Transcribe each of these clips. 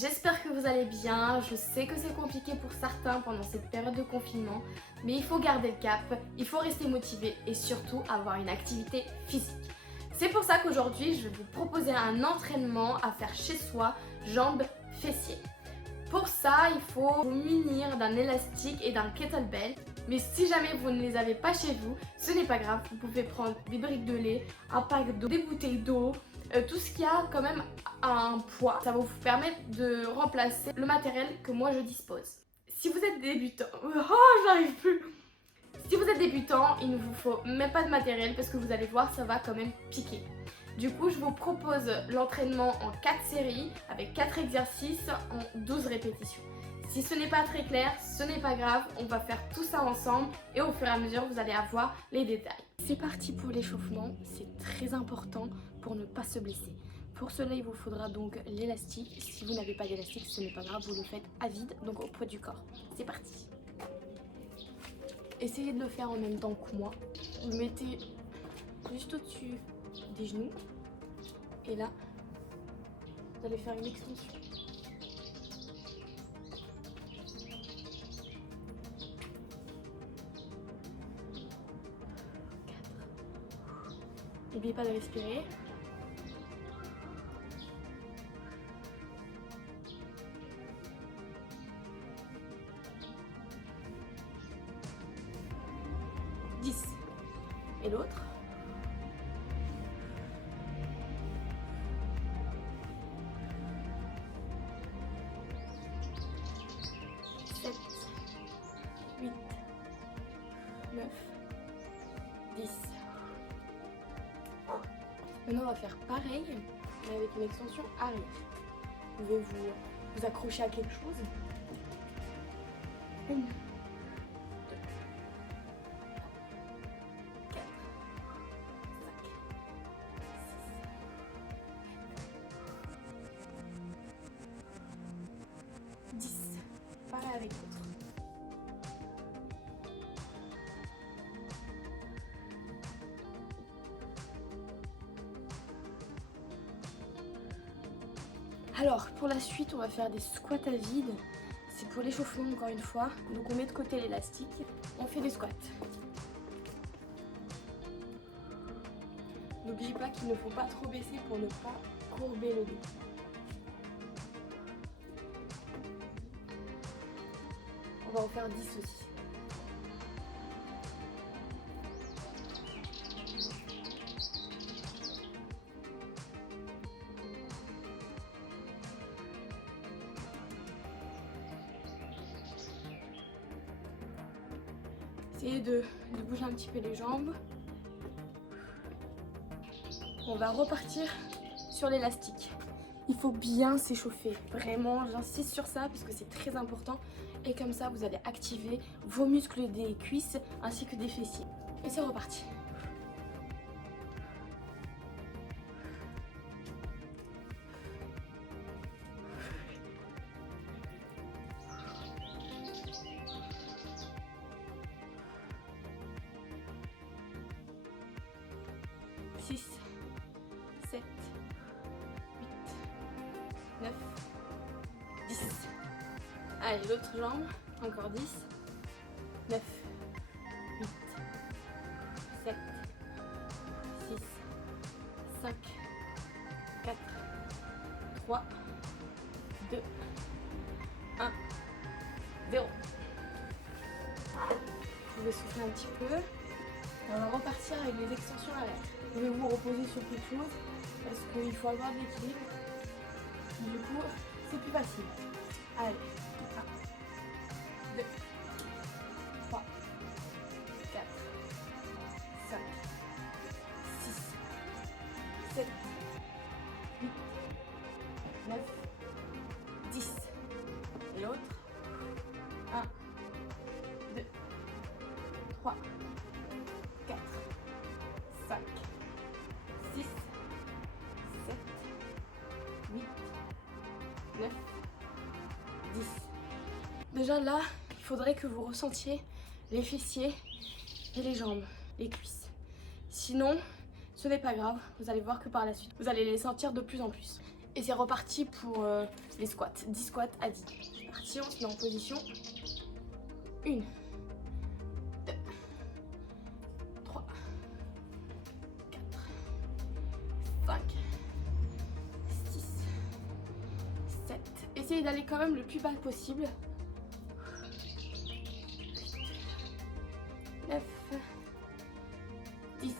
j'espère que vous allez bien. Je sais que c'est compliqué pour certains pendant cette période de confinement, mais il faut garder le cap, il faut rester motivé et surtout avoir une activité physique. C'est pour ça qu'aujourd'hui, je vais vous proposer un entraînement à faire chez soi, jambes, fessiers. Pour ça, il faut vous munir d'un élastique et d'un kettlebell. Mais si jamais vous ne les avez pas chez vous, ce n'est pas grave. Vous pouvez prendre des briques de lait, un pack d'eau, des bouteilles d'eau, tout ce qui a quand même un poids. Ça va vous permettre de remplacer le matériel que moi je dispose. Si vous êtes débutant, j'arrive plus. Si vous êtes débutant, il ne vous faut même pas de matériel parce que vous allez voir, ça va quand même piquer. Du coup, je vous propose l'entraînement en 4 séries avec 4 exercices en 12 répétitions. Si ce n'est pas très clair, ce n'est pas grave, on va faire tout ça ensemble et au fur et à mesure, vous allez avoir les détails. C'est parti pour l'échauffement, c'est très important pour ne pas se blesser. Pour cela, il vous faudra donc l'élastique. Si vous n'avez pas d'élastique, ce n'est pas grave, vous le faites à vide, donc au poids du corps. C'est parti. Essayez de le faire en même temps que moi. Vous mettez juste au-dessus des genoux et là, vous allez faire une extension. N'oubliez pas de respirer. Et l'autre. 7, 8, 9, 10. Maintenant, on va faire pareil, mais avec une extension arrière. Vous pouvez vous accrocher à quelque chose. 1, 2, 4, 5, 6, 10. Pareil avec l'autre. Alors, pour la suite, on va faire des squats à vide. C'est pour l'échauffement encore une fois. Donc on met de côté l'élastique. On fait des squats. N'oubliez pas qu'il ne faut pas trop baisser pour ne pas courber le dos. On va en faire 10 aussi. Essayez de bouger un petit peu les jambes. On va repartir sur l'élastique. Il faut bien s'échauffer, vraiment, j'insiste sur ça parce que c'est très important. Et comme ça, vous allez activer vos muscles des cuisses ainsi que des fessiers. Et c'est reparti. Six, 7, 8, 9, 10. Allez, l'autre jambe, encore 10, 9, 8, 7, 6, 5, 4, 3, 2, 1, 0. Vous pouvez souffler un petit peu. On va repartir avec les extensions à l'air. Vous pouvez vous reposer sur quelque chose parce qu'il faut avoir de l'équilibre. Du coup, c'est plus facile. Allez, 1, 2, 3, 4, 5, 6, 7, 8, 9, 10. Et l'autre. 1, 2, 3, 4, 5, 6, 7, 8, 9, 10. Déjà là, il faudrait que vous ressentiez les fessiers et les jambes, les cuisses. Sinon, ce n'est pas grave, vous allez voir que par la suite, vous allez les sentir de plus en plus. Et c'est reparti pour les squats. 10 squats à 10. C'est parti, on se met en position. 1, 2, 3, 4, 5, 6, 7. Essayez d'aller quand même le plus bas possible. 9, 10.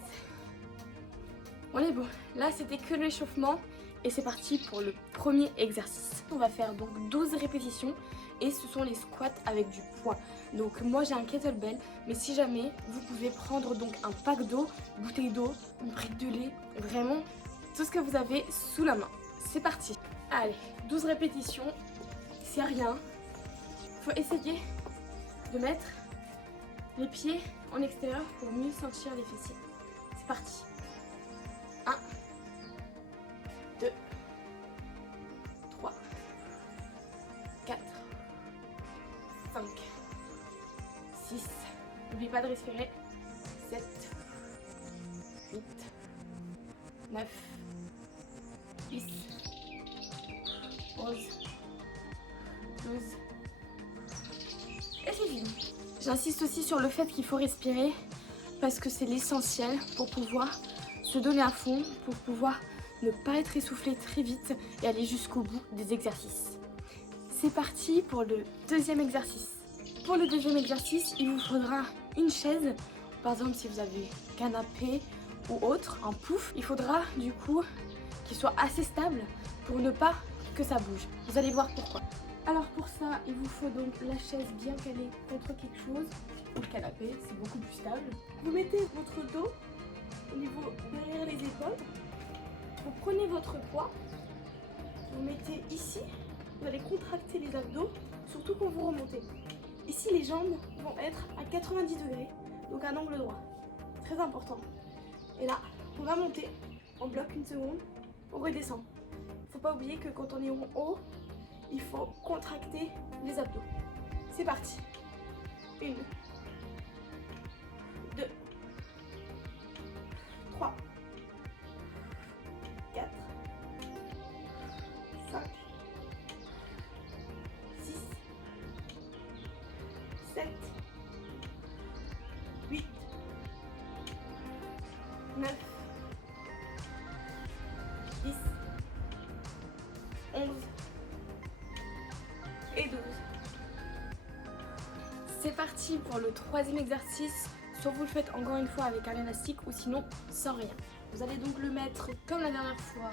On est bon. Là, c'était que l'échauffement. Et c'est parti pour le premier exercice. On va faire donc 12 répétitions et ce sont les squats avec du poids. Donc moi j'ai un kettlebell, mais si jamais vous pouvez prendre donc un pack d'eau, bouteille d'eau, une brique de lait, vraiment tout ce que vous avez sous la main. C'est parti. Allez, 12 répétitions, c'est rien. Faut essayer de mettre les pieds en extérieur pour mieux sentir les fessiers. C'est parti. 1, 2, 3, 4, 5, 6, n'oublie pas de respirer, 7, 8, 9, 10, 11, 12, et c'est fini. J'insiste aussi sur le fait qu'il faut respirer parce que c'est l'essentiel pour pouvoir se donner à fond, pour pouvoir ne pas être essoufflé très vite et aller jusqu'au bout des exercices. C'est parti pour le deuxième exercice. Pour le deuxième exercice, il vous faudra une chaise. Par exemple, si vous avez canapé ou autre, un pouf, il faudra du coup qu'il soit assez stable pour ne pas que ça bouge. Vous allez voir pourquoi. Alors pour ça, il vous faut donc la chaise bien calée contre quelque chose. Ou le canapé, c'est beaucoup plus stable. Vous mettez votre dos au niveau derrière les épaules. Vous prenez votre poids, vous mettez ici, vous allez contracter les abdos, surtout quand vous remontez. Ici, les jambes vont être à 90 degrés, donc un angle droit. Très important. Et là, on va monter, on bloque une seconde, on redescend. Il ne faut pas oublier que quand on est en haut, il faut contracter les abdos. C'est parti. 1, 2, 3, 4, 5, 6, 7, 8, 9, 10, 11 et 12. C'est parti pour le troisième exercice. Soit vous le faites encore une fois avec un élastique ou sinon sans rien. Vous allez donc le mettre comme la dernière fois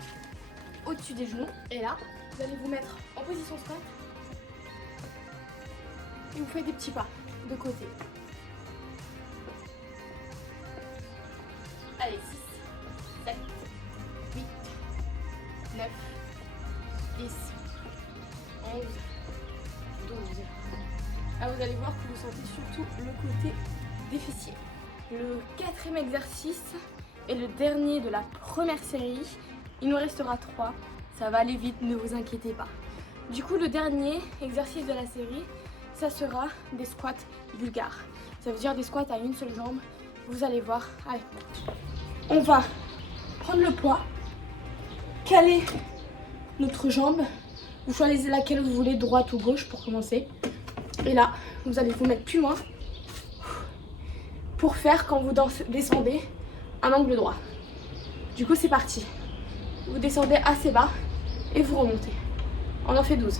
au-dessus des genoux. Et là, vous allez vous mettre en position squat. Et vous faites des petits pas de côté. Allez, 6, 7, 8, 9, 10, 11, 12. Là, vous allez voir que vous sentez surtout le côté des fessiers. Le quatrième exercice est le dernier de la première série. Il nous restera 3. Ça va aller vite, ne vous inquiétez pas. Du coup, le dernier exercice de la série, ça sera des squats bulgares. Ça veut dire des squats à une seule jambe. Vous allez voir. Allez. On va prendre le poids, caler notre jambe. Vous choisissez laquelle vous voulez, droite ou gauche pour commencer. Et là, vous allez vous mettre plus loin pour faire, quand vous descendez, un angle droit. Du coup, c'est parti. Vous descendez assez bas et vous remontez. On en fait 12.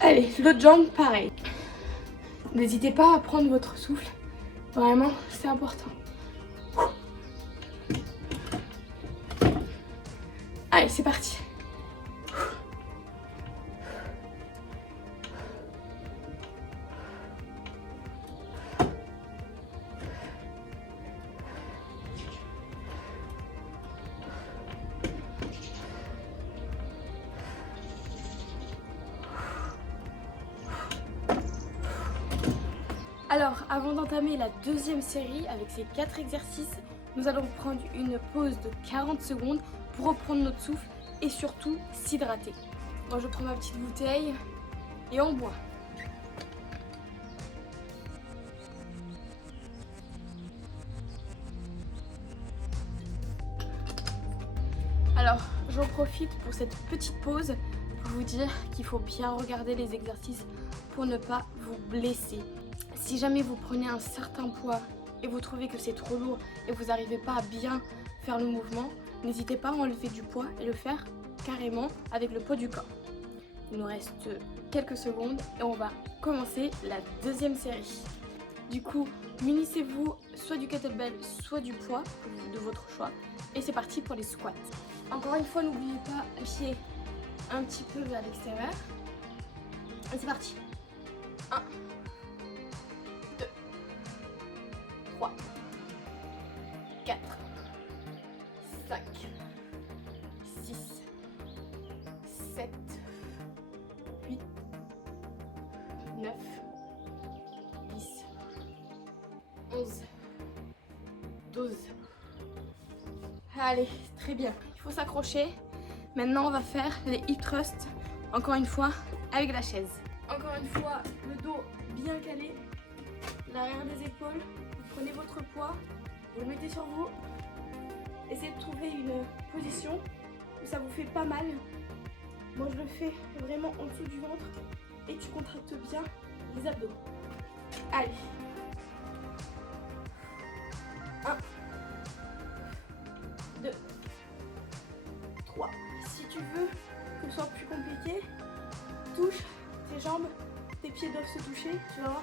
Allez, l'autre jambe, pareil. N'hésitez pas à prendre votre souffle. Vraiment, c'est important. Allez, c'est parti. Alors, avant d'entamer la deuxième série avec ces 4 exercices, nous allons prendre une pause de 40 secondes pour reprendre notre souffle et surtout s'hydrater. Moi, je prends ma petite bouteille et on boit. Alors, j'en profite pour cette petite pause pour vous dire qu'il faut bien regarder les exercices pour ne pas vous blesser. Si jamais vous prenez un certain poids et vous trouvez que c'est trop lourd et vous n'arrivez pas à bien faire le mouvement, n'hésitez pas à enlever du poids et le faire carrément avec le poids du corps. Il nous reste quelques secondes et on va commencer la deuxième série. Du coup, munissez-vous soit du kettlebell, soit du poids de votre choix. Et c'est parti pour les squats. Encore une fois, n'oubliez pas les pieds un petit peu vers l'extérieur. Et c'est parti. 1, 2, 3, 4, 5, 6, 7, 8, 9, 10, 11, 12. Allez, très bien. Il faut s'accrocher. Maintenant, on va faire les hip thrusts, encore une fois, avec la chaise. Encore une fois, le dos bien calé, l'arrière des épaules. Vous prenez votre poids, vous le mettez sur vous. Essayez de trouver une position où ça vous fait pas mal. Moi, je le fais vraiment en dessous du ventre et tu contractes bien les abdos. Allez. 1, 2, 3. Si tu veux que ce soit plus compliqué, touche tes jambes, tes pieds doivent se toucher, tu vas voir,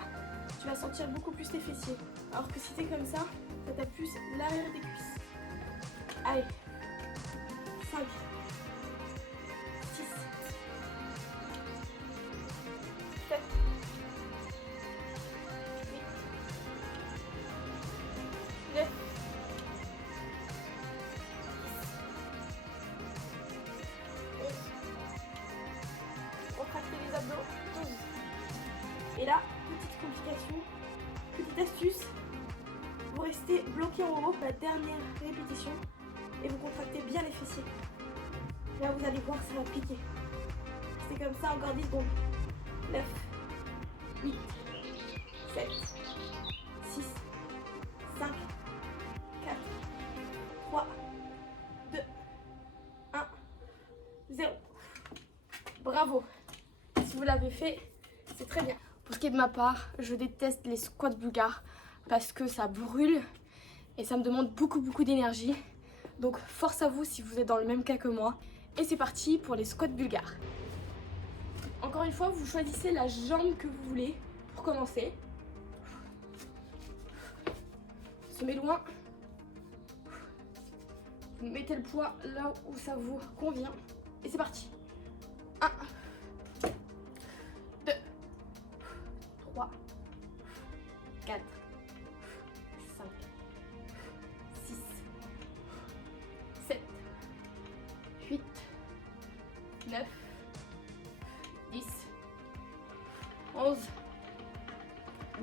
tu vas sentir beaucoup plus tes fessiers. Alors que si t'es comme ça tape plus l'arrière des cuisses. Allez, 5, 6, 7, 8, 9, 11. Contractez les abdos, 12. Et là, petite complication, petite astuce, vous restez bloqué en haut, la dernière répétition, et vous contractez bien les fessiers. Là, vous allez voir, ça va piquer. C'est comme ça, encore 10 secondes. 9, 8, 7, 6, 5, 4, 3, 2, 1, 0. Bravo. Si vous l'avez fait, c'est très bien. Pour ce qui est de ma part, je déteste les squats bulgares parce que ça brûle et ça me demande beaucoup d'énergie. Donc force à vous si vous êtes dans le même cas que moi. Et c'est parti pour les squats bulgares. Encore une fois, vous choisissez la jambe que vous voulez pour commencer. Semez loin. Vous mettez le poids là où ça vous convient. Et c'est parti. 1, 2, 3, 4, 5, 6, 7, 8, 9, 10, 11,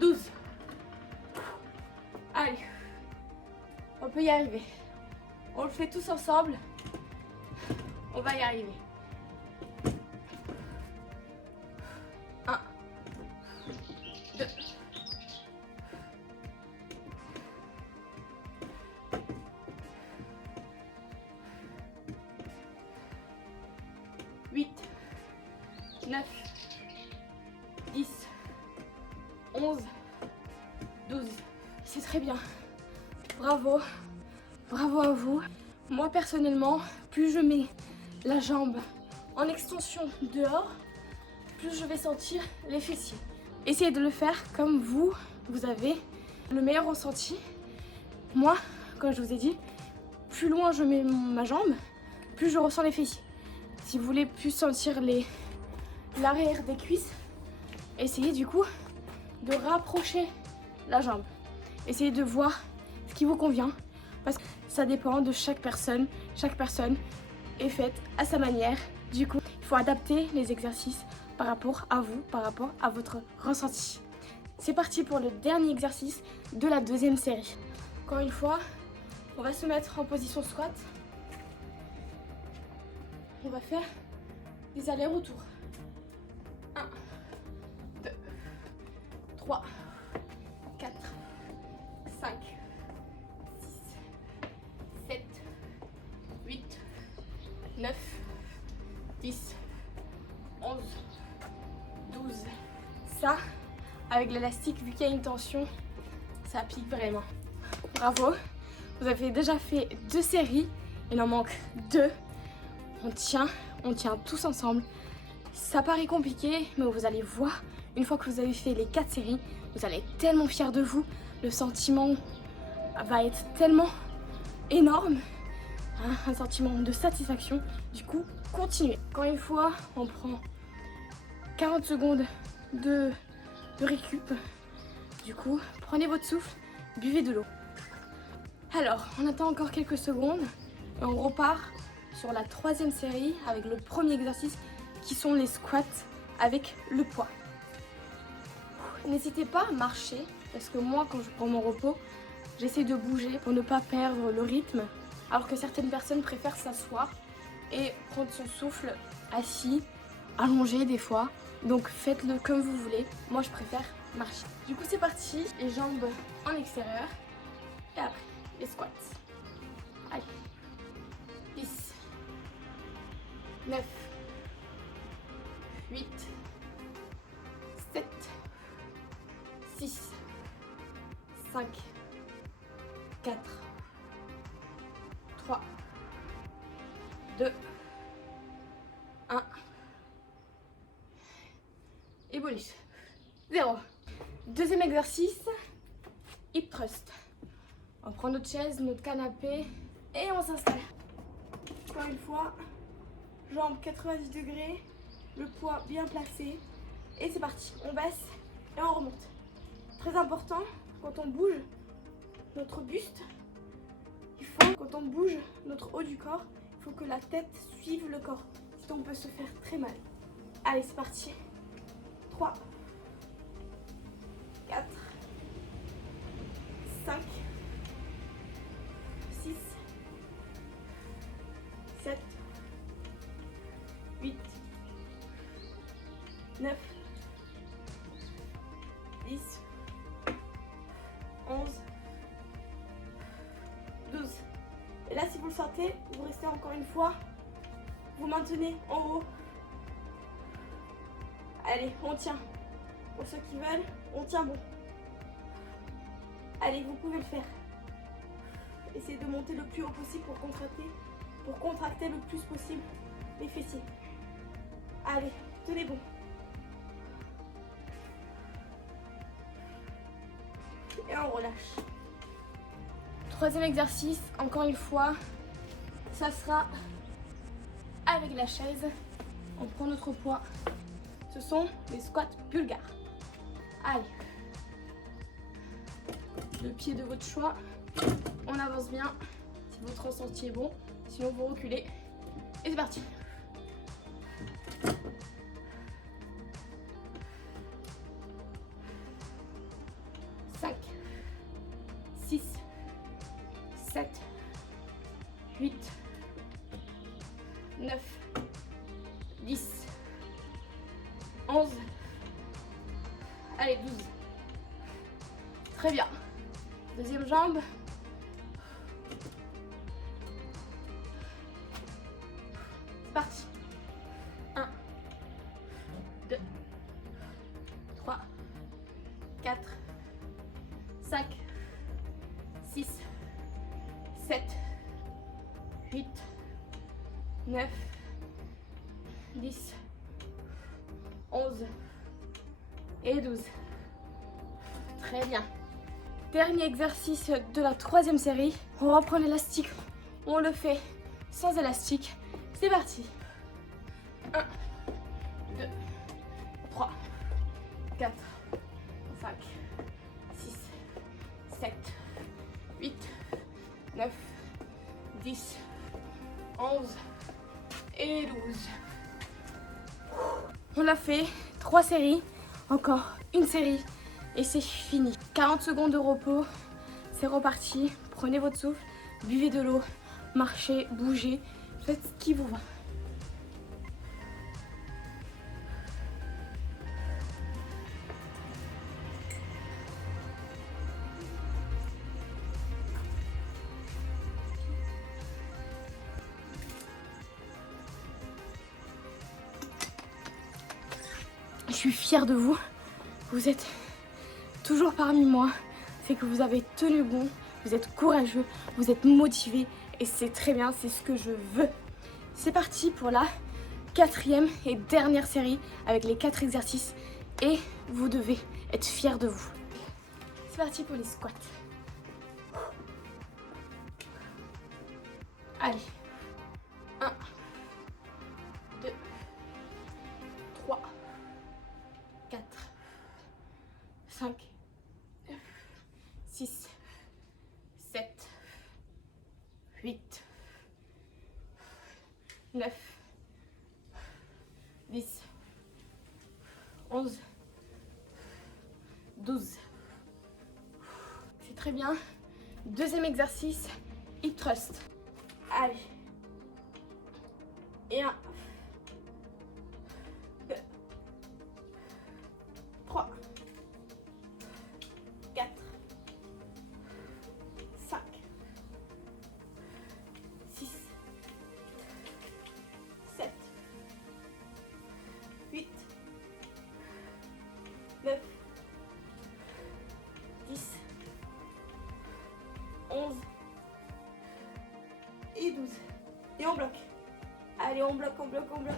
12. Allez, on peut y arriver. On le fait tous ensemble. On va y arriver. 1, 2, 8, 9, 10, 11, 12. C'est très bien. Bravo. Bravo à vous. Moi personnellement, plus je mets la jambe en extension dehors, plus je vais sentir les fessiers. Essayez de le faire comme vous avez le meilleur ressenti. Moi, comme je vous ai dit, plus loin je mets ma jambe, plus je ressens les fessiers. Si vous voulez plus sentir l'arrière des cuisses, essayez du coup de rapprocher la jambe. Essayez de voir ce qui vous convient parce que ça dépend de chaque personne. Chaque personne est faite à sa manière. Du coup, il faut adapter les exercices par rapport à vous, par rapport à votre ressenti. C'est parti pour le dernier exercice de la deuxième série. Encore une fois, on va se mettre en position squat. On va faire des allers-retours. 1, 2, 3, 4, 5, 6, 7, 8, 9, 10, 11, 12. Ça, avec l'élastique, vu qu'il y a une tension, ça pique vraiment. Bravo, vous avez déjà fait 2 séries, il en manque 2. On tient tous ensemble. Ça paraît compliqué, mais vous allez voir, une fois que vous avez fait les 4 séries, vous allez être tellement fiers de vous. Le sentiment va être tellement énorme, hein, un sentiment de satisfaction. Du coup, continuez. Encore une fois, on prend 40 secondes de récup. Du coup, prenez votre souffle, buvez de l'eau. Alors, on attend encore quelques secondes et on repart sur la 3e série avec le premier exercice qui sont les squats avec le poids. N'hésitez pas à marcher parce que moi, quand je prends mon repos, j'essaie de bouger pour ne pas perdre le rythme, alors que certaines personnes préfèrent s'asseoir et prendre son souffle assis, allongé des fois. Donc faites-le comme vous voulez. Moi, je préfère marcher. Du coup, c'est parti. Les jambes en extérieur et après les squats. Allez. 10, 9, 8, 7, 6, 5, 4, 3, 2, 1. Et bonus. 0. Deuxième exercice, hip thrust. On prend notre chaise, notre canapé et on s'installe. Encore une fois, jambes 90 degrés, le poids bien placé. Et c'est parti, on baisse et on remonte. Très important, quand on bouge notre buste, quand on bouge notre haut du corps, il faut que la tête suive le corps. Sinon on peut se faire très mal. Allez, c'est parti. 3, 4, 5, 6, 7, 8, 9, 10, 11, 12. Et là, si vous le sentez, vous restez encore une fois. Vous maintenez en haut. Allez, on tient. Pour ceux qui veulent, on tient bon. Allez, vous pouvez le faire. Essayez de monter le plus haut possible pour contracter le plus possible les fessiers. Allez, tenez bon. Et on relâche. 3e exercice, encore une fois, ça sera avec la chaise. On prend notre poids. Ce sont les squats bulgares. Allez. Le pied de votre choix. On avance bien. Si votre ressenti est bon. Sinon, vous reculez. Et c'est parti. Cinq, 6, 7, 8, 9, 10, 11, allez 12. Très bien. Deuxième jambe. C'est parti. 1, 2, 3, 4, 5, 6, 7, 8, 9, 10, 11 et 12. Très bien. Dernier exercice de la 3e série. On reprend l'élastique. On le fait sans élastique. C'est parti. 1, 2, 3, 4, 5, 6, 7, 8, 9, 10, 11 et 12. On l'a fait, 3 séries, encore une série et c'est fini. 40 secondes de repos, c'est reparti. Prenez votre souffle, buvez de l'eau, marchez, bougez, faites ce qui vous va. Je suis fière de vous. Vous êtes toujours parmi moi. C'est que vous avez tenu bon, vous êtes courageux, vous êtes motivés et c'est très bien, c'est ce que je veux. C'est parti pour la 4e et dernière série avec les 4 exercices et vous devez être fiers de vous. C'est parti pour les squats. Allez. 1, 2, 3, 4, 5, 6, 7, 8, 9, 10, 11, 12. C'est très bien. Deuxième exercice, hip thrust. Allez. Et 1, 2, 3, 4, 5, 6, 7, 8, 9, 10, 11 et 12. Et on bloque. Allez, on bloque, on bloque, on bloque.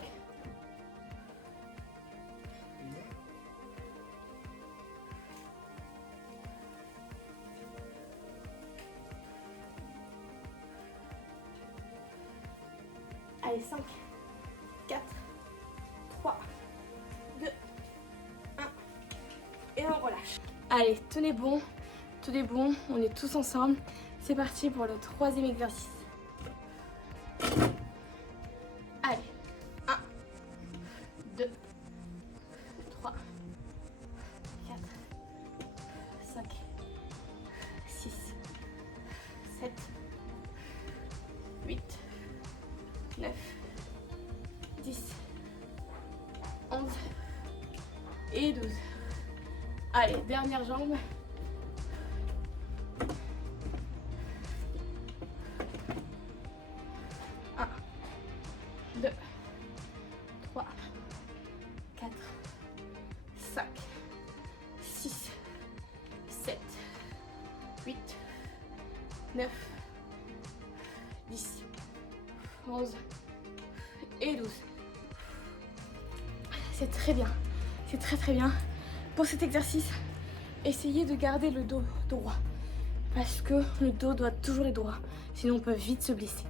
Allez, 5, 4, 3, 2, 1. Et on relâche. Allez, tenez bon, on est tous ensemble. C'est parti pour le 3e exercice. Allez, 1, 2, 3, 4, 5, 6, 7, 8, 9, 10, 11 et 12. Allez, dernière jambe. 1, 2, 3, 4, 5, 6, 7, 8, 9, 10, 11 et 12. C'est très bien, c'est très bien. Pour cet exercice, essayez de garder le dos droit parce que le dos doit toujours être droit, sinon on peut vite se blesser.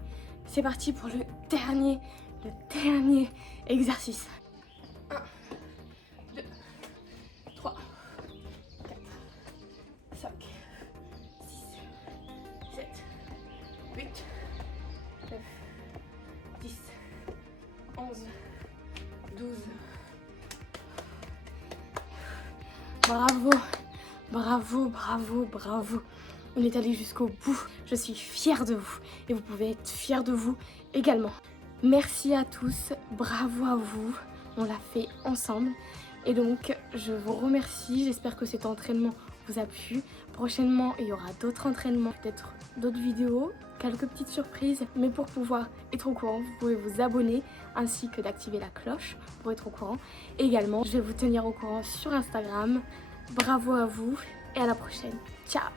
C'est parti pour le dernier exercice. 1, 2, 3, 4, 5, 6, 7, 8, 9, 10, 11, 12. Bravo, bravo, bravo, bravo. On est allé jusqu'au bout. Je suis fière de vous et vous pouvez être fiers de vous également. Merci à tous, bravo à vous. On l'a fait ensemble. Et donc, je vous remercie. J'espère que cet entraînement vous a plu. Prochainement, il y aura d'autres entraînements, peut-être d'autres vidéos, quelques petites surprises. Mais pour pouvoir être au courant, vous pouvez vous abonner ainsi que d'activer la cloche pour être au courant. Également, je vais vous tenir au courant sur Instagram. Bravo à vous et à la prochaine. Ciao!